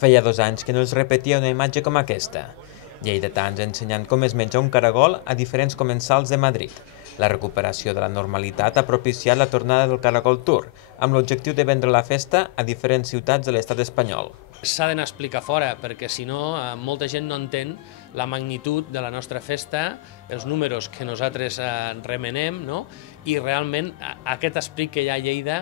Feia 2 anys que no es repetia una imatge com aquesta. Lleidatans ensenyant com es menja un caragol a diferents comensals de Madrid. La recuperació de la normalitat ha propiciat la tornada del Caragol Tour, amb l'objectiu de vendre la festa a diferents ciutats de l'estat espanyol. S'ha d'anar a explicar fora, perquè si no molta gent no entén la magnitud de la nostra festa, els números que nosaltres remenem, no? I realment aquest esperit que hi ha a Lleida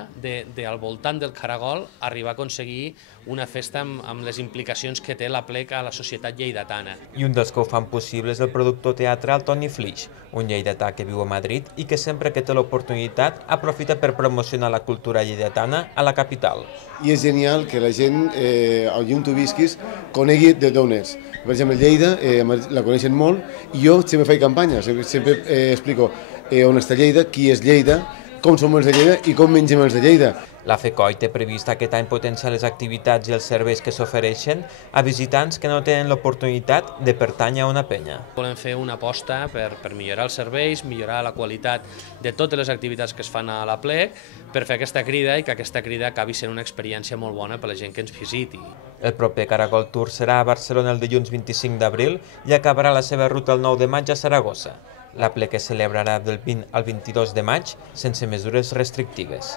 al voltant del caragol arribar a aconseguir una festa amb les implicacions que té l'aplec a la societat lleidatana. I un dels que ho fan possible és el productor teatral Toni Flix, un lleidatà que viu a Madrid i que sempre que té l'oportunitat aprofita per promocionar la cultura lleidatana a la capital. I és genial que la gent, allí on tu visquis, conegui d'on és. Per exemple, Lleida la coneixen molt i jo sempre faig campanyes, sempre explico on està Lleida, qui és Lleida, com som els de Lleida i com mengem els de Lleida. La FECOI té previst aquest any potenciar les activitats i els serveis que s'ofereixen a visitants que no tenen l'oportunitat de pertànyer a una penya. Volem fer una aposta per millorar els serveis, millorar la qualitat de totes les activitats que es fan a l'aplec, per fer aquesta crida i que aquesta crida acabi sent una experiència molt bona per a la gent que ens visiti. El proper Caragol Tour serà a Barcelona el dilluns 25 d'abril i acabarà la seva ruta el 9 de maig a Saragossa. L'aplec es celebrarà del 20 al 22 de maig sense mesures restrictives.